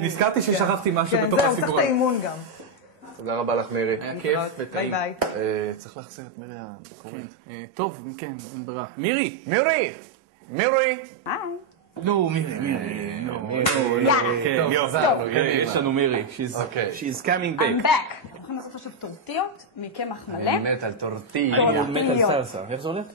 נזכרתי ששכחתי משהו בתוך זהו, הסיפור. צריך את האימון גם. תודה רבה לך, מירי. היה כיף וטעים. ביי ביי. צריך להחזיר את מירי המקורית. טוב, כן, אין ברירה. מירי! מירי! מירי! היי. נו, מירי. יאללה. יש לנו מירי. She's coming back. I'm back. אנחנו יכולים לעשות עכשיו טורטיות מקמח מלא. אני מת על טורטיה. אני מת על סלסה. איך זה הולך?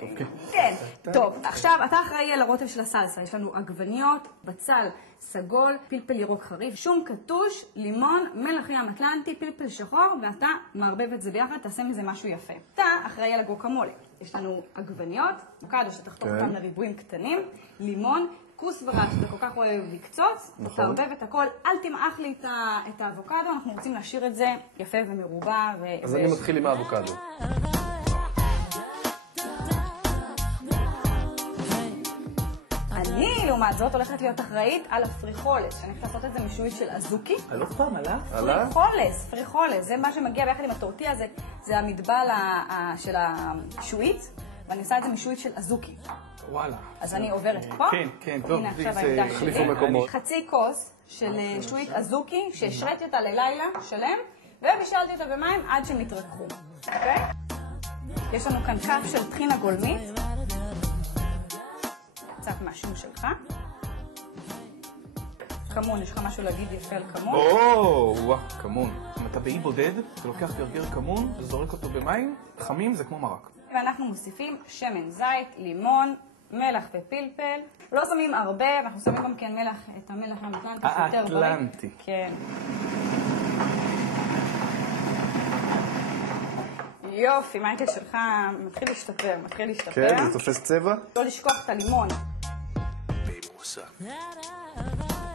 טוב, כן. כן. טוב, עכשיו אתה אחראי על הרוטב של הסלסה. יש לנו עגבניות, בצל סגול, פלפל ירוק חריף, שום קטוש, לימון, מלח ים אטלנטי, פלפל שחור, ואתה מערבב את זה ביחד, תעשה מזה משהו יפה. אתה אחראי על הגואקמולה. יש לנו עגבניות, אבוקדו שתחתוך אותם לריבועים קטנים, לימון, כוסברה שאתה כל כך אוהב לקצוץ, תערבב את הכל, אל תמעך לי את האבוקדו, אנחנו רוצים להשאיר את זה יפה ומרובע. אז אני מתחיל עם האבוקדו. אני, לעומת זאת, הולכת להיות אחראית על הפריחולס, שאני הולכת לעשות את זה משוי של אזוקי. לא פעם, עלה? פריחולס, זה מה שמגיע ביחד עם הטורטיה, זה המטבל של השועית, ואני עושה את זה משועית של אזוקי. וואלה. אז אני עוברת פה. כן, טוב. הנה עכשיו העמדה תחליפו שלי. מקומות. חצי כוס של שועית אזוקי, שהשריתי אותה ללילה שלם, ובישלתי אותה במים עד שהם יתרככו. אוקיי? יש לנו כאן כף של טחינה גולמית. קצת מהשום שלך. כמון, יש לך משהו להגיד יפה על כמון? וואו, כמון. אם אתה באי בודד, אתה לוקח גרגר כמון, זורק אותו במים, חמים זה כמו מרק. ואנחנו מוסיפים שמן זית, לימון, מלח ופלפל. לא שמים הרבה, אנחנו שמים גם כן את המלח האטלנטי שיותר בריא. האטלנטי. כן. יופי, מייקל שלך מתחיל להשתפר. כן, זה תופס צבע? לא לשכוח את הלימון.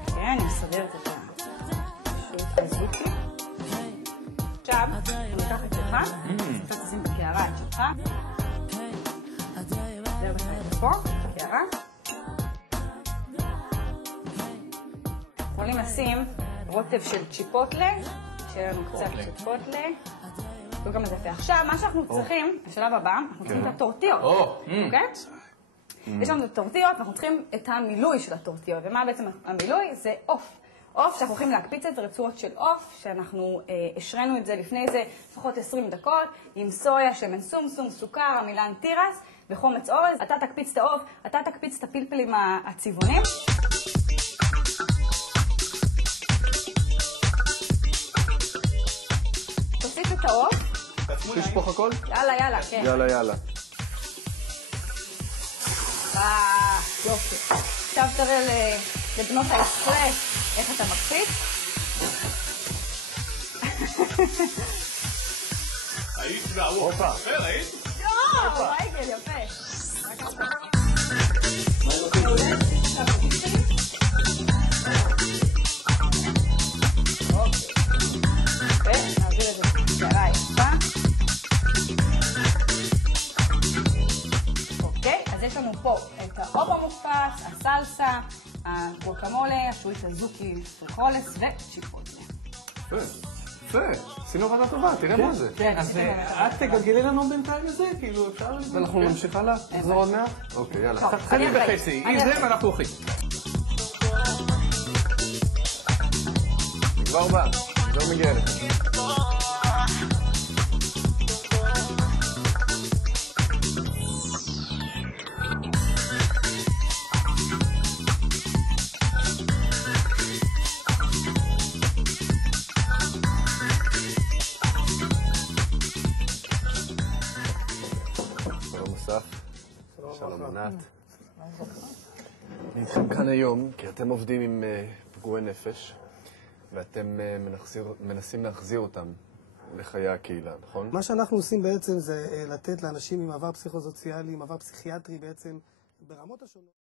כן, אני מסדרת את השועית האזוקי. עכשיו, אני אקח את שלך, קצת תשים בקערה את שלך. זה בצד פה, בקערה. יכולים לשים רוטב של צ'יפוטלה, שיהיה לנו קצת צ'יפוטלה. תראו גם את זה יפה. עכשיו, מה שאנחנו צריכים, בשלב הבא, אנחנו צריכים את הטורטיות. אוקיי? יש לנו את הטורטיות, ואנחנו צריכים את המילוי של הטורטיות. ומה בעצם המילוי? זה עוף. עוף שאנחנו הולכים להקפיץ את זה, רצועות של עוף, שאנחנו השרנו את זה לפני זה לפחות 20 דקות, עם סויה, שמן סומסום, סוכר, עמילן תירס וחומץ אורז. אתה תקפיץ את העוף, אתה תקפיץ את הפלפלים הצבעונים. תוסיף את העוף. תשפוך הכל? יאללה, כן. יאללה. יופי. עכשיו תראה לבנות האקספרס איך אתה מקפיץ. היית והוא חסר, היית? מייקל, יפה. נעביר את זה בקערה יפה. אוקיי, אז יש לנו פה את העוף המוקפץ, הסלסה, הגואקמולה, השועית אזוקי, פריחולס וצ'יפוטלה. יפה, עשינו עבודה טובה, תראה מה זה. כן, אז את תגלגלי לנו בינתיים את זה, כאילו אפשר... ואנחנו נמשיך הלאה, נחזור עוד מעט? אוקיי, יאללה. חצי וחצי, היא זה ואנחנו אוכלים. כבר בא, לא מגיע לך. שלום ענת. אני איתכם כאן היום כי אתם עובדים עם פגועי נפש ואתם מנסים להחזיר אותם לחיי הקהילה, נכון? מה שאנחנו עושים בעצם זה לתת לאנשים עם עבר פסיכוסוציאלי, עם עבר פסיכיאטרי בעצם ברמות השונות.